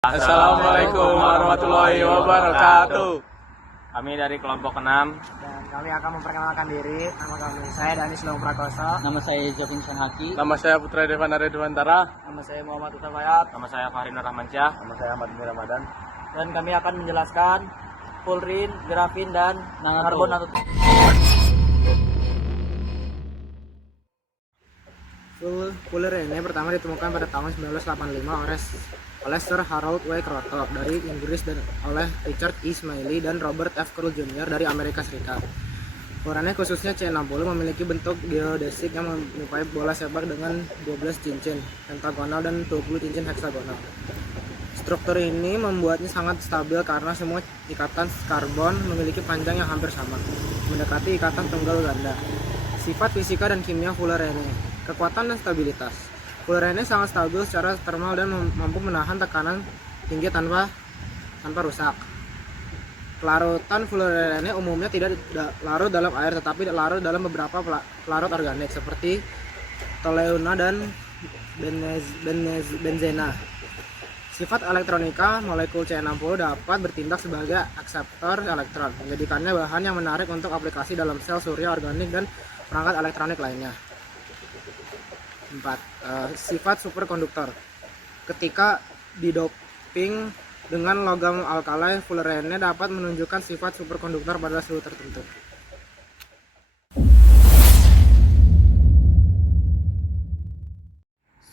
Assalamualaikum warahmatullahi wabarakatuh. Kami dari kelompok 6. Dan kami akan memperkenalkan diri. Nama kami, saya Danis Long Prakoso. Nama saya Jovin Sanhaki. Nama saya Putra Devana Redwantara. Nama saya Muhammad Utawayat. Nama saya Fahri Nur Rahmansyah. Nama saya Ahmad bin Ramadan. Dan kami akan menjelaskan fullerenes, grafin, dan karbon nanotronic. Fullerene pertama ditemukan pada tahun 1985 oleh Sir Harold W. Kroto dari Inggris dan oleh Richard E. Smiley dan Robert F. Krull Jr. dari Amerika Serikat. Fullerene khususnya C60 memiliki bentuk geodesik yang menyerupai bola sepak dengan 12 cincin pentagonal dan 20 cincin heksagonal. Struktur ini membuatnya sangat stabil karena semua ikatan karbon memiliki panjang yang hampir sama, mendekati ikatan tunggal ganda. Sifat fisika dan kimia Fullerene: kekuatan dan stabilitas. Fullerene sangat stabil secara termal dan mampu menahan tekanan tinggi tanpa rusak. Pelarutan Fullerene umumnya tidak larut dalam air tetapi larut dalam beberapa pelarut organik seperti toluena dan benzena. Sifat elektronika molekul C60 dapat bertindak sebagai akseptor elektron, menjadikannya bahan yang menarik untuk aplikasi dalam sel surya organik dan perangkat elektronik lainnya. 4. Sifat superkonduktor. Ketika didoping dengan logam alkali, Fullerene dapat menunjukkan sifat superkonduktor pada suhu tertentu.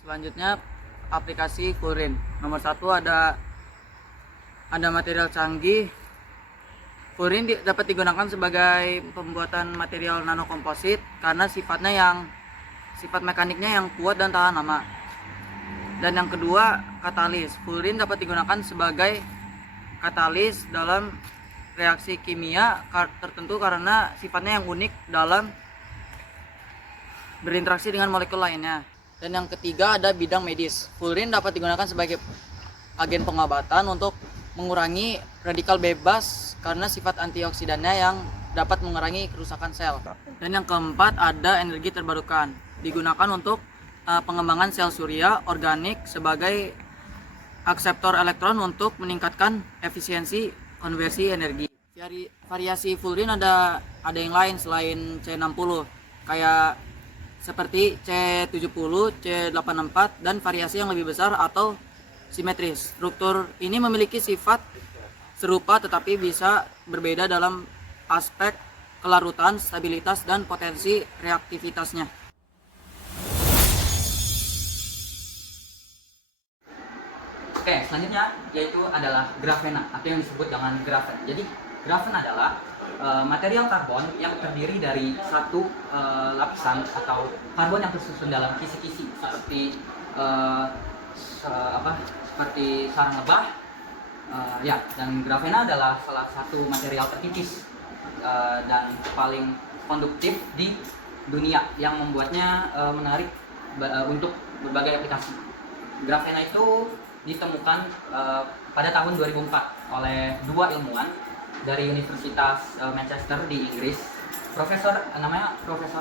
Selanjutnya aplikasi fullerene. Nomor 1 ada material canggih. Fullerene dapat digunakan sebagai pembuatan material nanokomposit karena sifat mekaniknya yang kuat dan tahan lama. Dan yang kedua, katalis. Fullerene dapat digunakan sebagai katalis dalam reaksi kimia tertentu karena sifatnya yang unik dalam berinteraksi dengan molekul lainnya. Dan yang ketiga ada bidang medis. Fullerene dapat digunakan sebagai agen pengobatan untuk mengurangi radikal bebas karena sifat antioksidannya yang dapat mengurangi kerusakan sel. Dan yang keempat ada energi terbarukan. Digunakan untuk pengembangan sel surya organik sebagai akseptor elektron untuk meningkatkan efisiensi konversi energi. Variasi fullerene ada yang lain selain C60 kayak seperti C70, C84 dan variasi yang lebih besar atau simetris. Struktur ini memiliki sifat serupa tetapi bisa berbeda dalam aspek kelarutan, stabilitas dan potensi reaktivitasnya. Oke, selanjutnya yaitu adalah grafena atau yang disebut dengan grafen. Jadi grafen adalah material karbon yang terdiri dari satu lapisan atau karbon yang tersusun dalam kisi-kisi seperti seperti sarang lebah. Dan grafena adalah salah satu material tertipis dan paling konduktif di dunia yang membuatnya menarik untuk berbagai aplikasi. Grafena itu ditemukan pada tahun 2004 oleh dua ilmuwan dari Universitas Manchester di Inggris, Profesor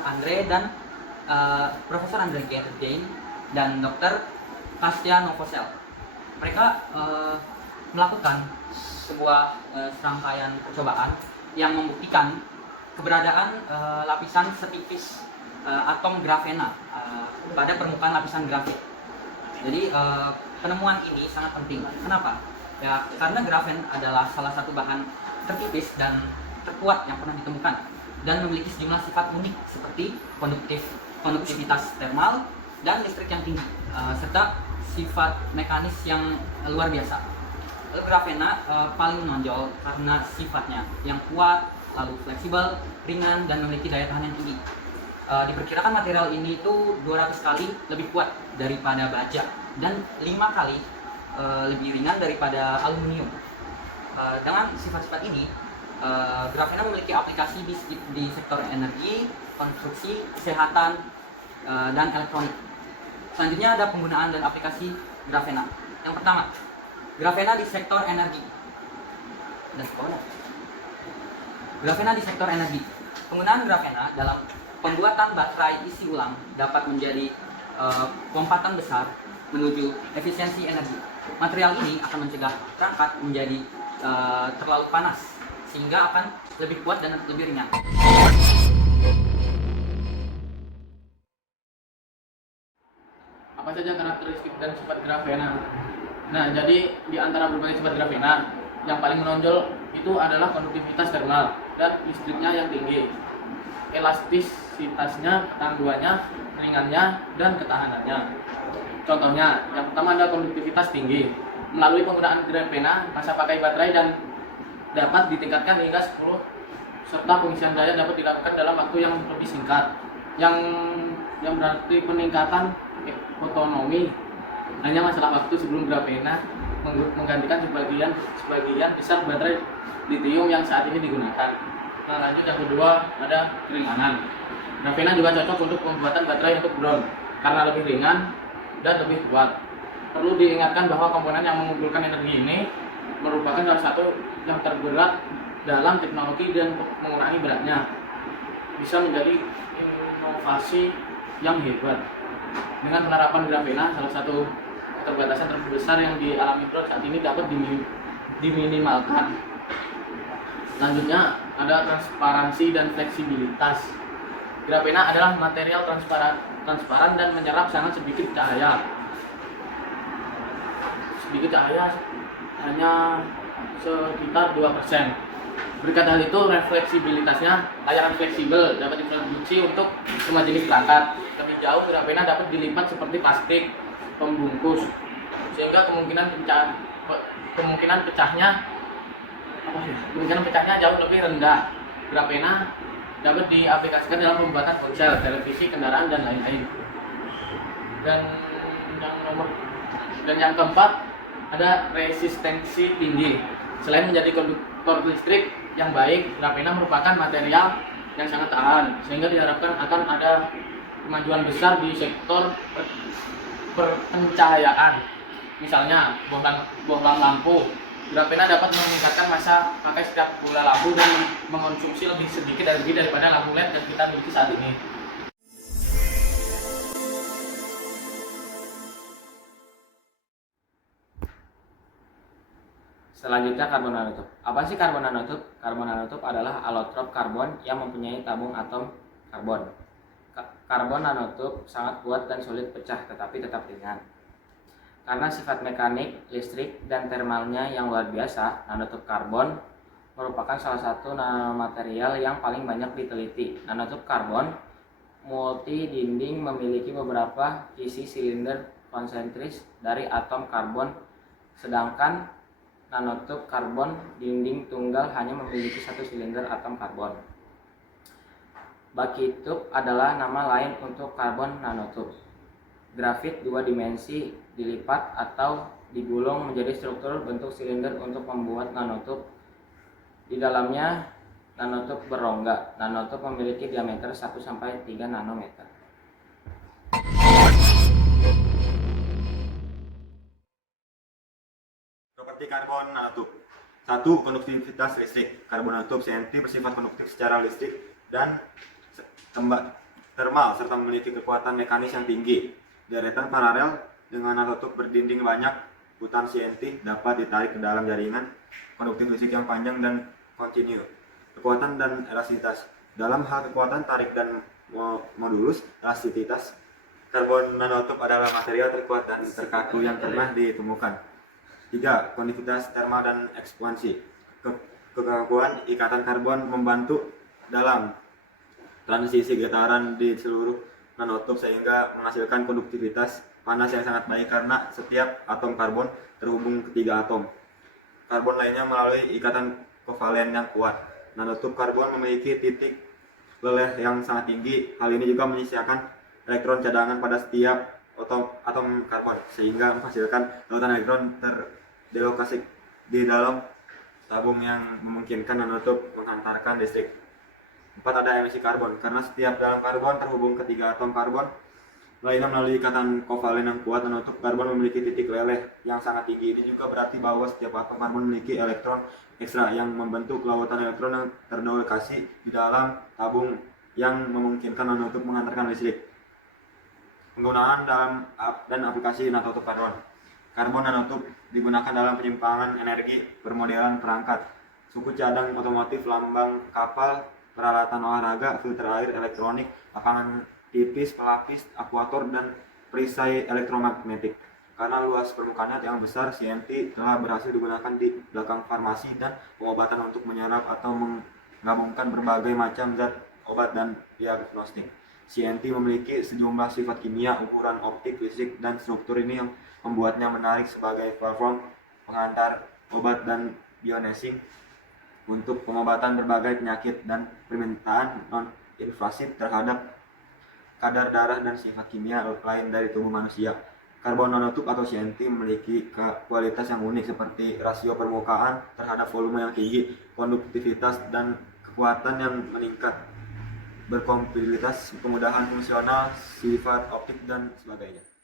Andre dan Profesor Andre Gain dan Dr. Kastya Novosel. Mereka melakukan sebuah serangkaian percobaan yang membuktikan keberadaan lapisan setipis atom grafena pada permukaan lapisan grafit. Jadi penemuan ini sangat penting. Kenapa? Ya, karena grafen adalah salah satu bahan tertipis dan terkuat yang pernah ditemukan dan memiliki sejumlah sifat unik seperti konduktivitas termal dan listrik yang tinggi serta sifat mekanis yang luar biasa. Grafena paling menonjol karena sifatnya yang kuat, lalu fleksibel, ringan dan memiliki daya tahan yang tinggi. Diperkirakan material ini itu 200 kali lebih kuat daripada baja dan 5 kali lebih ringan daripada aluminium. Dengan sifat-sifat ini, grafena memiliki aplikasi di sektor energi, konstruksi, kesehatan, dan elektronik. Selanjutnya ada penggunaan dan aplikasi grafena. Yang pertama, grafena di sektor energi. Grafena di sektor energi. Penggunaan grafena dalam pembuatan baterai isi ulang dapat menjadi lompatan besar menuju efisiensi energi. Material ini akan mencegah perangkat menjadi terlalu panas sehingga akan lebih kuat dan lebih ringan. Apa saja karakteristik dan sifat grafena? Nah, jadi di antara berbagai sifat grafena, yang paling menonjol itu adalah konduktivitas termal dan listriknya yang tinggi, elastisitasnya, ketangguhannya, ringannya, dan ketahanannya. Contohnya, yang pertama ada konduktivitas tinggi. Melalui penggunaan grafena, masa pakai baterai dan dapat ditingkatkan hingga 10, serta pengisian daya dapat dilakukan dalam waktu yang lebih singkat. Yang berarti peningkatan otonomi hanya masalah waktu sebelum grafena menggantikan sebagian besar baterai lithium yang saat ini digunakan. Nah, lanjut yang kedua ada keringanan. Grafena juga cocok untuk pembuatan baterai untuk drone karena lebih ringan dan lebih kuat. Perlu diingatkan bahwa komponen yang mengumpulkan energi ini merupakan salah satu yang terberat dalam teknologi dan mengurangi beratnya. Bisa menjadi inovasi yang hebat. Dengan penerapan grafena, salah satu keterbatasan terbesar yang dialami drone saat ini dapat diminimalkan. Selanjutnya ada transparansi dan fleksibilitas. Grafena adalah material transparan dan menyerap sangat sedikit cahaya. Hanya sekitar 2%. Berkat hal itu, fleksibilitasnya, layanan fleksibel dapat diproduksi untuk semua jenis perangkat. Lebih jauh, grafena dapat dilipat seperti plastik pembungkus, sehingga kemungkinan pecahnya jauh lebih rendah. Grafena dapat diaplikasikan dalam pembuatan ponsel, televisi, kendaraan, dan lain-lain. Dan yang keempat ada resistensi tinggi. Selain menjadi konduktor listrik yang baik, grafena merupakan material yang sangat tahan, sehingga diharapkan akan ada kemajuan besar di sektor pencahayaan. Misalnya bohlam lampu. Grafena dapat meningkatkan masa pakai setiap bola lampu dan mengonsumsi lebih sedikit daripada lampu LED yang kita miliki saat ini. Selanjutnya karbon nanotube. Apa sih karbon nanotube? Karbon nanotube adalah alotrop karbon yang mempunyai tabung atom karbon. Karbon nanotube sangat kuat dan sulit pecah, tetapi tetap ringan. Karena sifat mekanik, listrik, dan termalnya yang luar biasa, nanotube karbon merupakan salah satu nanomaterial yang paling banyak diteliti. Nanotube karbon multi dinding memiliki beberapa isi silinder konsentris dari atom karbon, sedangkan nanotube karbon dinding tunggal hanya memiliki satu silinder atom karbon. Bakitube adalah nama lain untuk karbon nanotube. Grafit dua dimensi dilipat atau digulung menjadi struktur bentuk silinder untuk membuat nanotube. Di dalamnya nanotube berongga. Nanotube memiliki diameter 1-3 nanometer. Properti karbon nanotube. 1. Konduktivitas listrik. Karbon nanotube CNT bersifat konduktif secara listrik dan termal serta memiliki kekuatan mekanis yang tinggi. Deretan paralel dengan nanotube berdinding banyak butan CNT dapat ditarik ke dalam jaringan konduktif listrik yang panjang dan kontinu. Kekuatan dan elastisitas. Dalam hal kekuatan tarik dan modulus elastisitas, karbon nanotube adalah material terkuat dan terkaku yang pernah ditemukan. 3. Konduktivitas termal dan ekspansi. Kekakuan ikatan karbon membantu dalam transisi getaran di seluruh nanotube sehingga menghasilkan konduktivitas panas yang sangat baik karena setiap atom karbon terhubung ke 3 atom karbon lainnya melalui ikatan kovalen yang kuat. Nanotube karbon memiliki titik leleh yang sangat tinggi. Hal ini juga menyisakan elektron cadangan pada setiap atom karbon sehingga menghasilkan lautan elektron terdelokasi di dalam tabung yang memungkinkan nanotube menghantarkan listrik. 4. Ada emisi karbon. Karena setiap dalam karbon terhubung ke 3 atom karbon lainnya melalui ikatan kovalen yang kuat, nanotube karbon memiliki titik leleh yang sangat tinggi. Ini juga berarti bahwa setiap atom karbon memiliki elektron ekstra yang membentuk lautan elektron yang terdelokasi di dalam tabung yang memungkinkan nanotube menghantarkan listrik. Penggunaan dalam dan aplikasi nanotube karbon. Karbon nanotub digunakan dalam penyimpangan energi bermodelan perangkat, suku cadang otomotif, lambang kapal, peralatan olahraga, filter air, elektronik, lapangan tipis, pelapis, akuator, dan perisai elektromagnetik. Karena luas permukaannya yang besar, CNT telah berhasil digunakan di belakang farmasi dan pengobatan untuk menyerap atau menggabungkan berbagai macam zat obat dan diagnostik. CNT memiliki sejumlah sifat kimia, ukuran, optik, fisik, dan struktur ini yang membuatnya menarik sebagai platform pengantar obat dan bionesing untuk pengobatan berbagai penyakit dan permintaan non-invasif terhadap kadar darah dan sifat kimia lain dari tubuh manusia. Karbon nanotub atau CNT memiliki kualitas yang unik seperti rasio permukaan terhadap volume yang tinggi, konduktivitas dan kekuatan yang meningkat, berkompatibilitas, kemudahan fungsional, sifat optik, dan sebagainya.